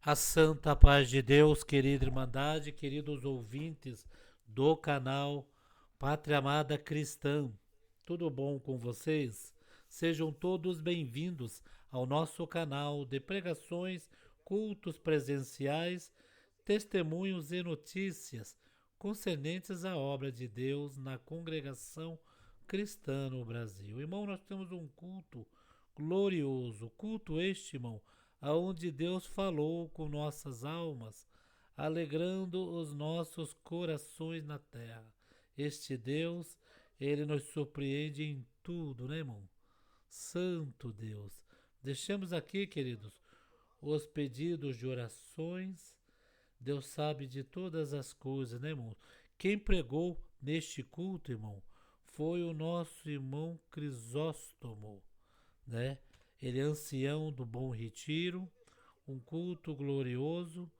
A santa paz de Deus, querida Irmandade, queridos ouvintes do canal Pátria Amada Cristã, tudo bom com vocês? Sejam todos bem-vindos ao nosso canal de pregações, cultos presenciais, testemunhos e notícias concernentes à obra de Deus na congregação cristã no Brasil. Irmão, nós temos um culto glorioso, culto este, irmão, aonde Deus falou com nossas almas, alegrando os nossos corações na terra. Este Deus, ele nos surpreende em tudo, né, irmão? Santo Deus. Deixemos aqui, queridos, os pedidos de orações. Deus sabe de todas as coisas, né, irmão? Quem pregou neste culto, irmão, foi o nosso irmão Crisóstomo, né? Ele é ancião do Bom Retiro, um culto glorioso,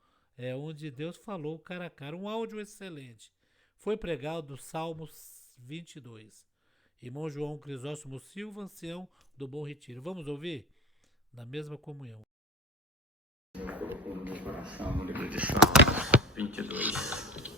onde Deus falou cara a cara, um áudio excelente. Foi pregado o Salmos 22. Irmão João Crisóstomo Silva, ancião do Bom Retiro. Vamos ouvir? Na mesma comunhão. Eu coloco no meu coração no livro de Salmos 22.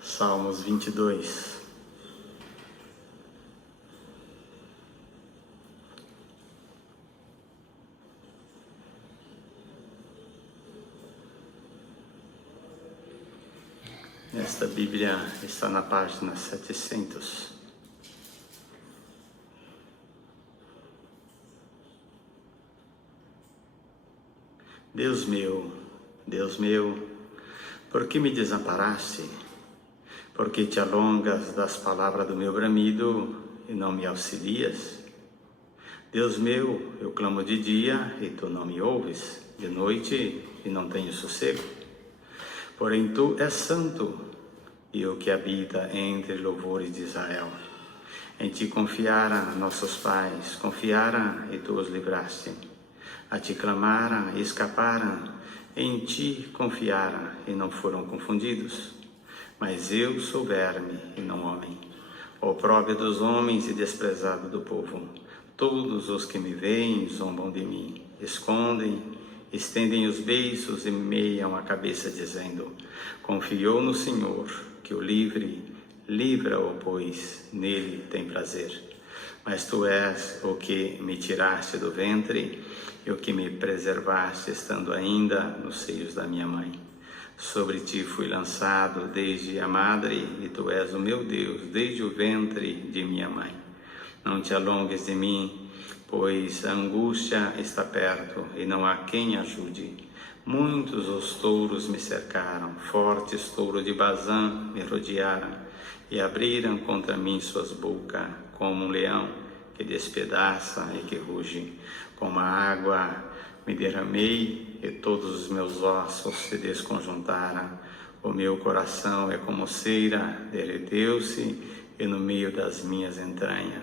Salmos 22. Esta Bíblia está na página 700. Deus meu, por que me desamparaste? Por que te alongas das palavras do meu bramido e não me auxilias? Deus meu, eu clamo de dia e tu não me ouves, de noite e não tenho sossego. Porém tu és santo, e o que habita entre louvores de Israel. Em ti confiaram nossos pais, confiaram e tu os livraste. A ti clamaram e escaparam, em ti confiaram e não foram confundidos. Mas eu sou verme e não homem, opróbrio dos homens e desprezado do povo. Todos os que me veem zombam de mim, escondem, estendem os beiços e meiam a cabeça, dizendo: confiou no Senhor, que o livra-o, pois nele tem prazer. Mas tu és o que me tiraste do ventre e o que me preservaste estando ainda nos seios da minha mãe. Sobre ti fui lançado desde a madre, e tu és o meu Deus desde o ventre de minha mãe. Não te alongues de mim, pois a angústia está perto e não há quem ajude. Muitos os touros me cercaram, fortes touros de Bazã me rodearam e abriram contra mim suas bocas, como um leão que despedaça e que ruge. Como a água me derramei e todos os meus ossos se desconjuntaram. O meu coração é como cera, derreteu-se e no meio das minhas entranhas.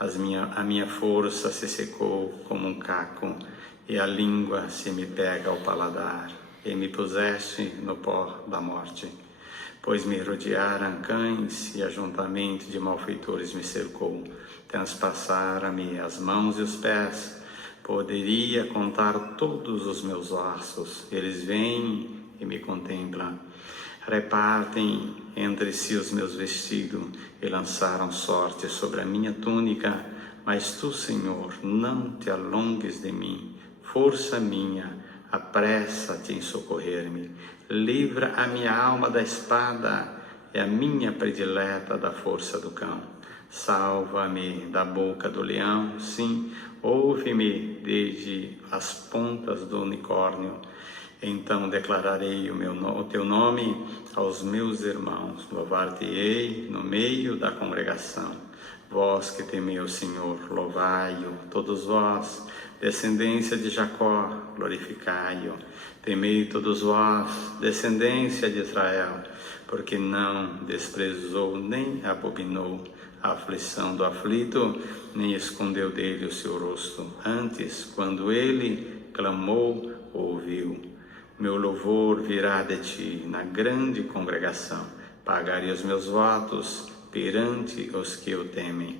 A minha força se secou como um caco e a língua se me pega ao paladar. E me puseste no pó da morte, pois me rodearam cães e ajuntamento de malfeitores me cercou. Transpassaram-me as mãos e os pés. Poderia contar todos os meus ossos. Eles vêm e me contemplam. Repartem entre si os meus vestidos e lançaram sorte sobre a minha túnica. Mas tu, Senhor, não te alongues de mim. Força minha, apressa-te em socorrer-me. Livra a minha alma da espada e a minha predileta da força do cão. Salva-me da boca do leão, sim, ouve-me desde as pontas do unicórnio. Então declararei o teu nome aos meus irmãos, louvar-te-ei no meio da congregação. Vós que temei o Senhor, louvai-o, todos vós, descendência de Jacó, glorificai-o. Temei todos vós, descendência de Israel, porque não desprezou nem abominou a aflição do aflito, nem escondeu dele o seu rosto. Antes, quando ele clamou, ouviu. Meu louvor virá de ti na grande congregação. Pagarei os meus votos perante os que o temem.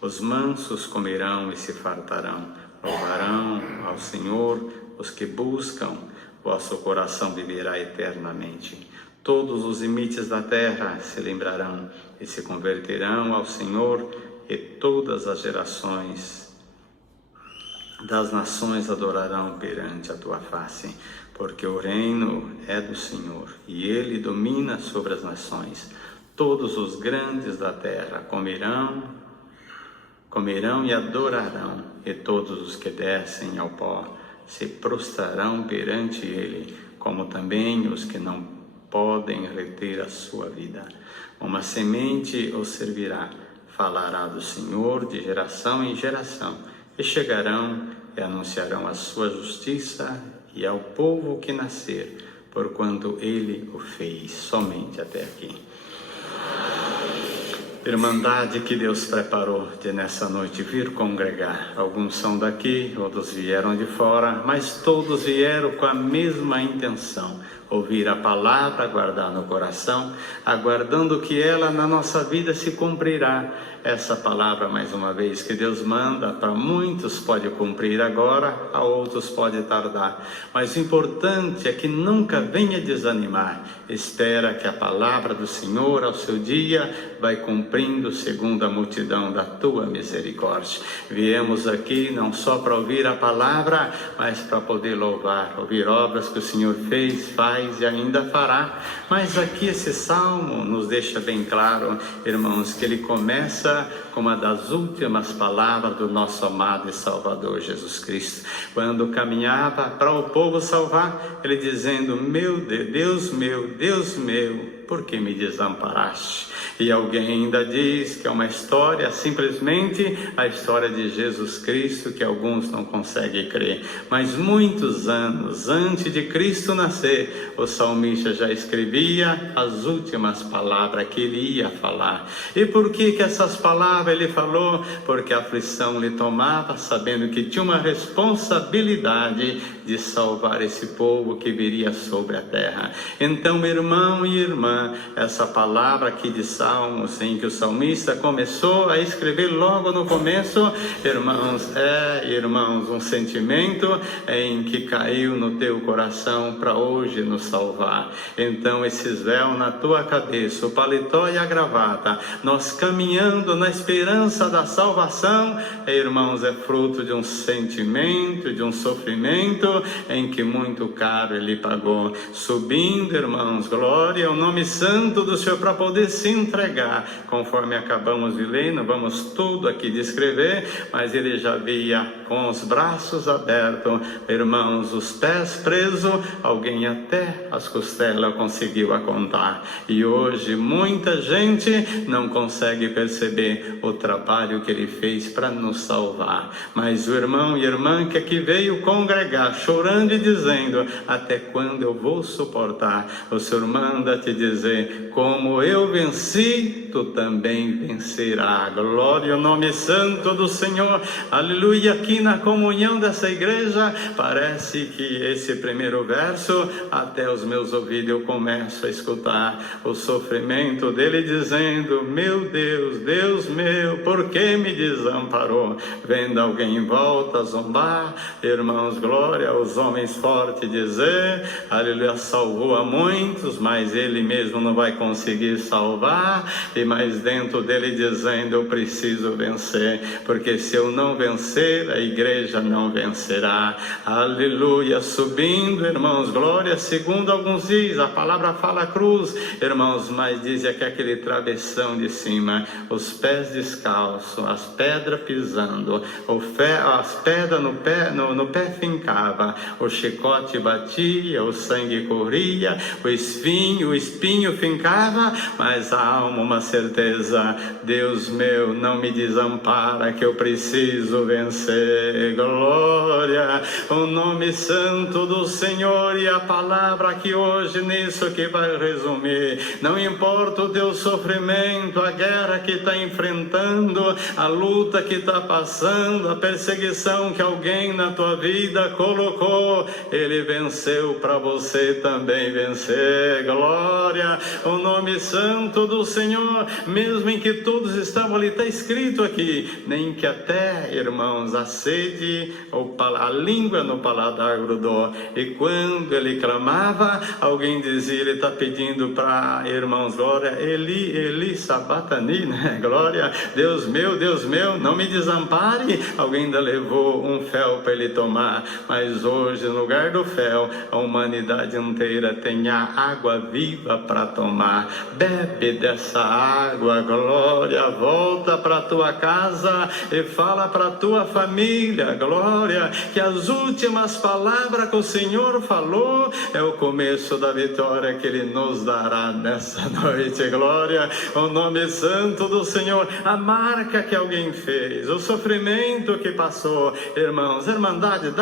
Os mansos comerão e se fartarão. Louvarão ao Senhor os que buscam. Vosso coração viverá eternamente. Todos os limites da terra se lembrarão e se converterão ao Senhor, e todas as gerações das nações adorarão perante a tua face, porque o reino é do Senhor e ele domina sobre as nações. Todos os grandes da terra comerão e adorarão, e todos os que descem ao pó se prostrarão perante ele, como também os que não podem reter a sua vida. Uma semente os servirá, falará do Senhor de geração em geração, e chegarão e anunciarão a sua justiça e ao povo que nascer, porquanto ele o fez. Somente até aqui. Irmandade que Deus preparou de nessa noite vir congregar. Alguns são daqui, outros vieram de fora, mas todos vieram com a mesma intenção: ouvir a palavra, guardar no coração, aguardando que ela na nossa vida se cumprirá. Essa palavra, mais uma vez, que Deus manda, para muitos pode cumprir agora, a outros pode tardar. Mas o importante é que nunca venha desanimar. Espera que a palavra do Senhor ao seu dia vai cumprindo segundo a multidão da tua misericórdia. Viemos aqui não só para ouvir a palavra, mas para poder louvar, ouvir obras que o Senhor fez, faz e ainda fará. Mas aqui esse salmo nos deixa bem claro, irmãos, que ele começa com uma das últimas palavras do nosso amado e Salvador Jesus Cristo, quando caminhava para o povo salvar, ele dizendo: meu Deus meu, por que me desamparaste? E alguém ainda diz que é uma história, simplesmente a história de Jesus Cristo, que alguns não conseguem crer. Mas muitos anos antes de Cristo nascer, o salmista já escrevia as últimas palavras que ele ia falar. E por que essas palavras ele falou? Porque a aflição lhe tomava, sabendo que tinha uma responsabilidade de salvar esse povo que viria sobre a terra. Então, irmão e irmã, essa palavra aqui de Salmos, em que o salmista começou a escrever logo no começo, irmãos, um sentimento em que caiu no teu coração para hoje nos salvar. Então, esses véus na tua cabeça, o paletó e a gravata, nós caminhando na esperança da salvação, irmãos, é fruto de um sentimento, de um sofrimento em que muito caro ele pagou. Subindo, irmãos, glória ao nome santo do Senhor, para poder se entregar, conforme acabamos de ler. Não vamos tudo aqui descrever, mas ele já via com os braços abertos, irmãos, os pés presos, alguém até as costelas conseguiu contar. E hoje muita gente não consegue perceber o trabalho que ele fez para nos salvar. Mas o irmão e irmã que aqui veio congregar, chorando e dizendo: até quando eu vou suportar? O Senhor manda te dizer: como eu venci, tu também vencerá. Glória ao nome santo do Senhor. Aleluia. Aqui na comunhão dessa igreja, parece que esse primeiro verso, até os meus ouvidos eu começo a escutar o sofrimento dele dizendo: meu Deus meu, por que me desamparou? Vendo alguém em volta zombar, irmãos, glória aos homens fortes dizer: aleluia, salvou a muitos, mas ele mesmo não vai conseguir salvar. E mais dentro dele dizendo: eu preciso vencer, porque se eu não vencer, a igreja não vencerá. Aleluia. Subindo, irmãos, glória, segundo alguns diz, a palavra fala cruz, irmãos, mas diz que aquele travessão de cima, os pés descalços, as pedras pisando, as pedras no pé fincava, o chicote batia, o sangue corria, o espinho fincava, mas a alma uma certeza. Deus meu, não me desampara, que eu preciso vencer. Glória, o nome santo do Senhor. E a palavra aqui hoje nisso que vai resumir. Não importa o teu sofrimento, a guerra que está enfrentando, a luta que está passando, a perseguição que alguém na tua vida colocou, Ele venceu para você também vencer. Glória, o nome santo do Senhor. Mesmo em que todos estavam ali, está escrito aqui, nem que até, irmãos, a sede ou a língua no paladar grudou. E quando ele clamava, alguém dizia, ele está pedindo para, irmãos, glória, Eli, sabatani, né? Glória, Deus meu, não me desampare. Alguém ainda levou um fel para ele tomar, mas hoje, no lugar do fel, a humanidade inteira tem a água viva para tomar. Bebe dessa água, glória, volta para tua casa e fala para tua família, glória, que as últimas palavras que o Senhor falou é o começo da vitória que Ele nos dará nessa noite. Glória, o nome santo do Senhor. A marca que alguém fez, o sofrimento que passou, irmãos, irmandade,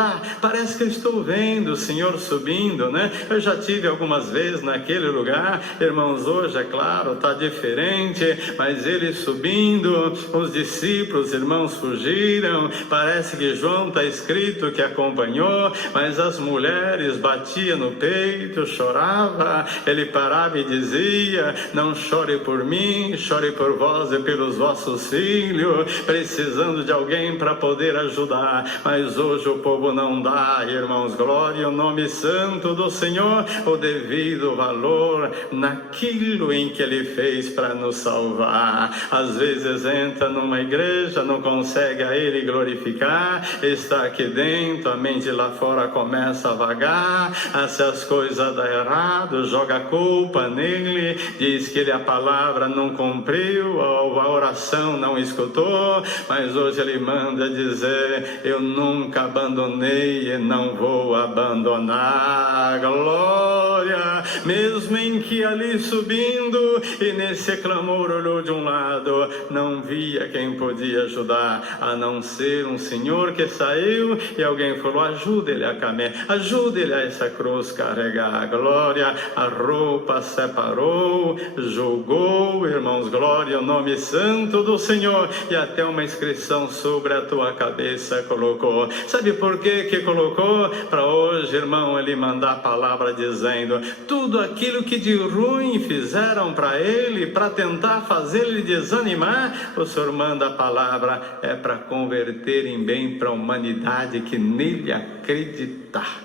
parece que eu estou vendo o Senhor subindo, né? Eu já tive algumas vezes naquele lugar, irmãos, hoje é claro, está diferente, mas Ele subindo, os discípulos, irmãos, fugiram. Parece que João está escrito que acompanhou, mas as mulheres batiam no peito, chorava. Ele parava e dizia, não chore por mim, chore por vós e pelos vossos filhos, precisando de alguém para poder ajudar. Mas hoje o povo não dá, irmãos, glória ao nome santo do Senhor, o devido valor naquilo em que Ele fez para nos salvar. Às vezes entra numa igreja, não consegue a Ele glorificar, está aqui dentro, a mente lá fora começa a vagar, se as coisas dão errado, joga a culpa nele, diz que ele a palavra não cumpriu, a oração não escutou, mas hoje ele manda dizer, eu nunca abandonei e não vou abandonar. Glória, mesmo em que ali subindo, e nesse clamor olhou de um lado, não via quem podia ajudar, a não ser um senhor que saiu, e alguém falou, ajuda ele a caminhar, ajuda ele a essa cruz carregar. Glória, a roupa separou, jogou, irmãos, glória ao nome santo do Senhor, e até uma inscrição sobre a tua cabeça colocou. Sabe por que colocou? Para hoje, irmão, ele mandar a palavra dizendo, tudo aquilo que de ruim fizeram para ele, para tentar fazer ele desanimar, o Senhor manda a palavra, é para converter em bem para a humanidade que nele acreditar.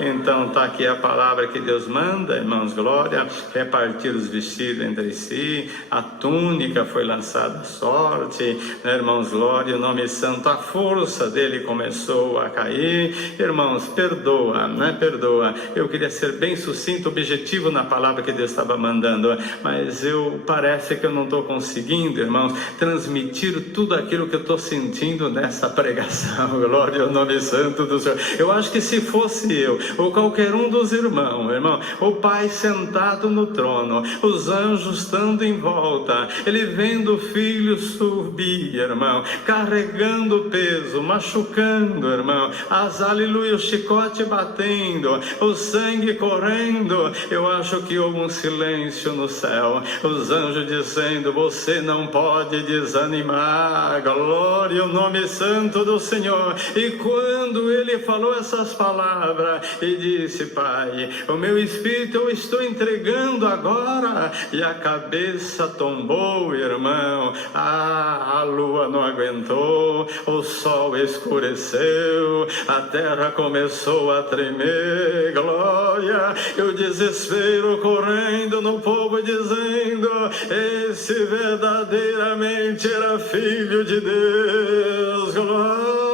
Então está aqui a palavra que Deus manda, irmãos, glória, repartir os vestidos entre si, a túnica foi lançada à sorte, né, irmãos, glória, o nome santo, a força dele começou a cair. Irmãos, perdoa, né, perdoa. Eu queria ser bem sucinto, objetivo na palavra que Deus estava mandando, mas parece que eu não estou conseguindo, irmãos, transmitir tudo aquilo que eu estou sentindo nessa pregação. Glória ao nome santo do Senhor. Eu acho que se fosse eu, ou qualquer um dos irmãos, o Pai sentado no trono, os anjos estando em volta, ele vendo o filho subir, irmão, carregando o peso, machucando, irmão, aleluia, o chicote batendo, o sangue correndo. Eu acho que houve um silêncio no céu, os anjos dizendo, você não pode desanimar, glória ao nome santo do Senhor. E quando ele falou essas palavras, e disse, Pai, o meu espírito eu estou entregando agora, e a cabeça tombou, irmão, a lua não aguentou, o sol escureceu, a terra começou a tremer, glória, e o desespero correndo no povo dizendo, esse verdadeiramente era filho de Deus, glória.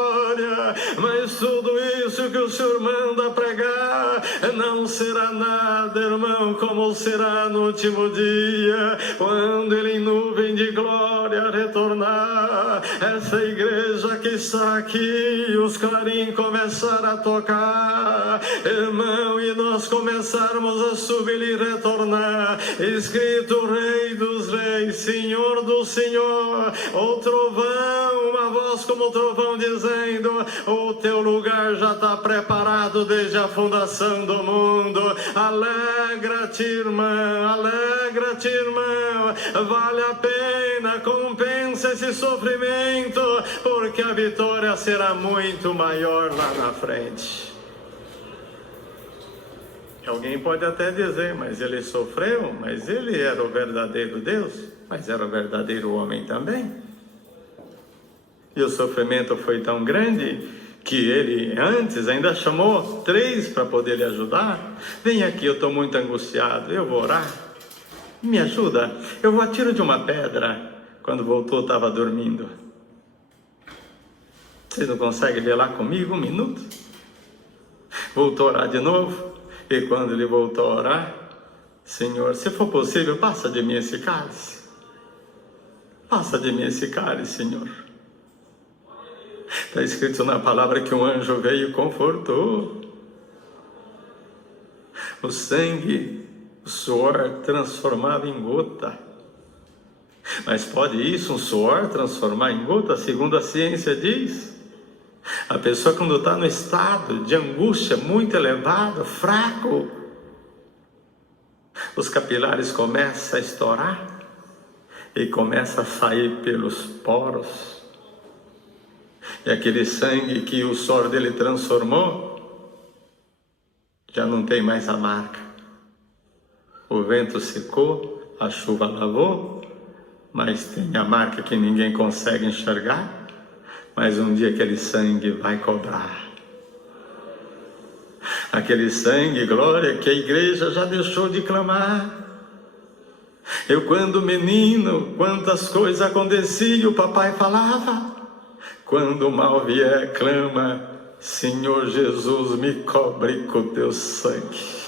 Mas tudo isso que o Senhor manda pregar não será nada, irmão, como será no último dia, quando Ele em nuvem de glória retornar. Essa igreja que está aqui, os clarins começaram a tocar, irmão, e nós começarmos a subir e retornar, escrito Rei dos Reis, Senhor do Senhor, o trovão, uma voz como o trovão dizendo: o teu lugar já está preparado desde a fundação do mundo. Alegra-te, irmão, alegra-te, irmão, vale a pena, compensa esse sofrimento, porque a vitória será muito maior lá na frente. Alguém pode até dizer: mas ele sofreu, mas ele era o verdadeiro Deus, mas era o verdadeiro homem também. E o sofrimento foi tão grande que ele antes ainda chamou 3 para poder lhe ajudar. Vem aqui, eu estou muito angustiado, eu vou orar, me ajuda, eu vou a tiro de uma pedra. Quando voltou estava dormindo. Você não consegue ver lá comigo 1 minuto? Voltou a orar de novo. E quando ele voltou a orar: Senhor, se for possível, passa de mim esse cálice. Passa de mim esse cálice, Senhor. Está escrito na palavra que um anjo veio e confortou. O sangue, o suor transformava em gota. Mas pode isso, um suor, transformar em gota? Segundo a ciência diz. A pessoa, quando está no estado de angústia muito elevado, fraco, os capilares começam a estourar e começa a sair pelos poros. E aquele sangue que o suor dele transformou, já não tem mais a marca. O vento secou, a chuva lavou, mas tem a marca que ninguém consegue enxergar. Mas um dia aquele sangue vai cobrar. Aquele sangue, glória, que a igreja já deixou de clamar. Eu, quando menino, quantas coisas aconteciam, o papai falava: quando o mal vier, clama: Senhor Jesus, me cobre com teu sangue.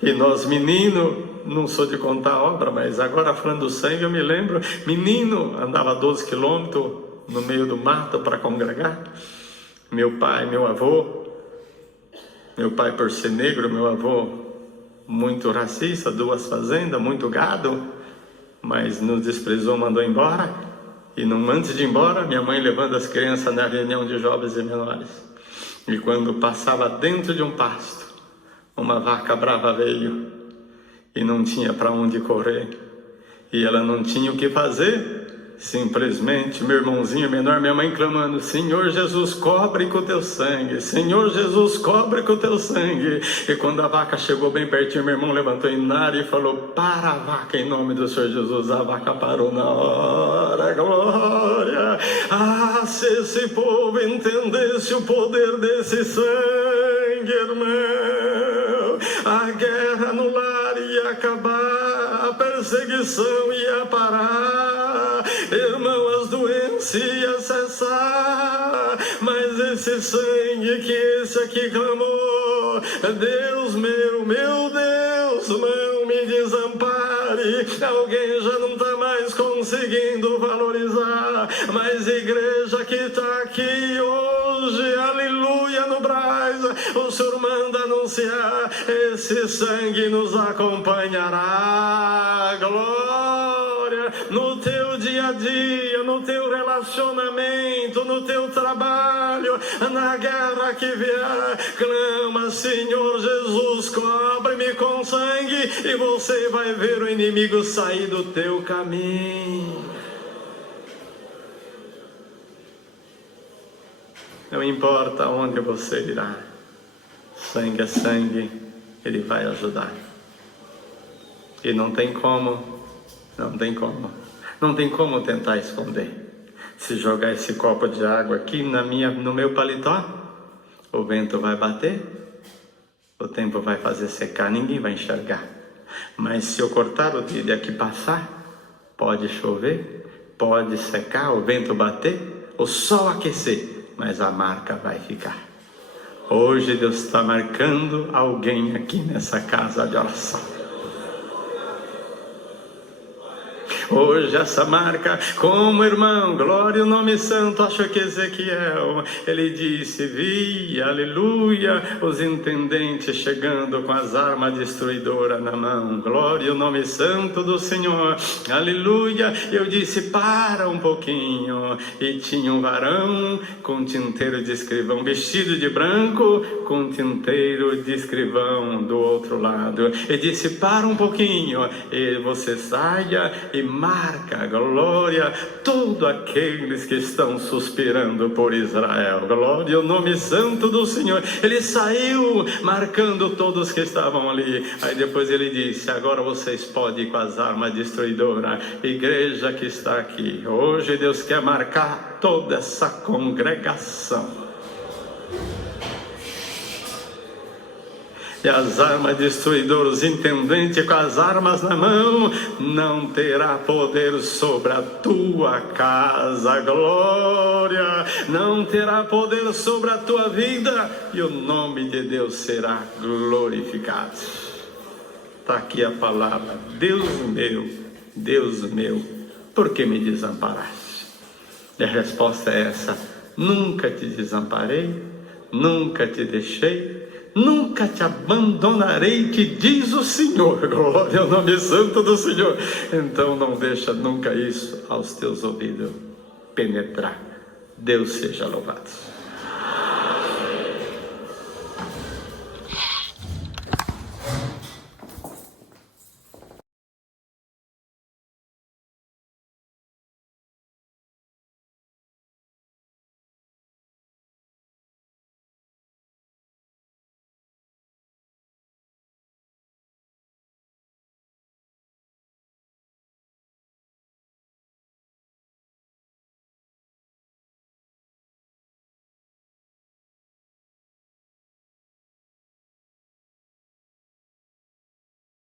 E nós, menino, não sou de contar a obra, mas agora falando do sangue, eu me lembro, menino, andava 12 quilômetros no meio do mato para congregar. Meu pai, meu avô, meu pai por ser negro, meu avô muito racista, 2 fazendas, muito gado, mas nos desprezou, mandou embora. E antes de ir embora, minha mãe levando as crianças na reunião de jovens e menores. E quando passava dentro de um pasto, uma vaca brava veio e não tinha para onde correr, e ela não tinha o que fazer, simplesmente meu irmãozinho menor, minha mãe clamando: Senhor Jesus, cobre com o teu sangue, Senhor Jesus, cobre com o teu sangue. E quando a vaca chegou bem pertinho, meu irmão levantou em nada e falou: para a vaca em nome do Senhor Jesus. A vaca parou na hora, glória. Ah, se esse povo entendesse o poder desse sangue, irmão, a guerra no lar ia acabar, a perseguição ia parar, irmão, as doenças iam cessar. Mas esse sangue que esse aqui clamou: Deus meu Deus, não me desampare. Alguém já não está mais conseguindo valorizar, mas a igreja que está aqui hoje, aleluia, no Brás, o Senhor manda anunciar: esse sangue nos acompanhará. Glória, no teu dia a dia, no teu relacionamento, no teu trabalho, na guerra que vier, clama: Senhor Jesus, cobre-me com sangue, e você vai ver o inimigo sair do teu caminho. Não importa onde você irá, sangue é sangue, ele vai ajudar. E não tem como tentar esconder. Se jogar esse copo de água aqui no meu paletó, o vento vai bater, o tempo vai fazer secar, ninguém vai enxergar. Mas se eu cortar o dedo e aqui passar, pode chover, pode secar, o vento bater, o sol aquecer, mas a marca vai ficar. Hoje Deus está marcando alguém aqui nessa casa de oração. Hoje essa marca, como irmão, glória ao nome santo, acho que Ezequiel, ele disse, vi, aleluia, os intendentes chegando com as armas destruidoras na mão, glória ao nome santo do Senhor, aleluia. Eu disse, para um pouquinho, e tinha um varão com tinteiro de escrivão, vestido de branco, com tinteiro de escrivão do outro lado, e disse, para um pouquinho, e você saia e marca, glória, todos aqueles que estão suspirando por Israel, glória ao nome santo do Senhor. Ele saiu marcando todos que estavam ali, aí depois ele disse, agora vocês podem ir com as armas destruidoras, igreja que está aqui, hoje Deus quer marcar toda essa congregação. E as armas destruidoras, os intendentes com as armas na mão, não terá poder sobre a tua casa, glória, não terá poder sobre a tua vida, e o nome de Deus será glorificado. Está aqui a palavra, Deus meu, por que me desamparaste? E a resposta é essa, nunca te desamparei, nunca te deixei, nunca te abandonarei, que diz o Senhor, glória ao nome santo do Senhor. Então não deixa nunca isso aos teus ouvidos penetrar. Deus seja louvado.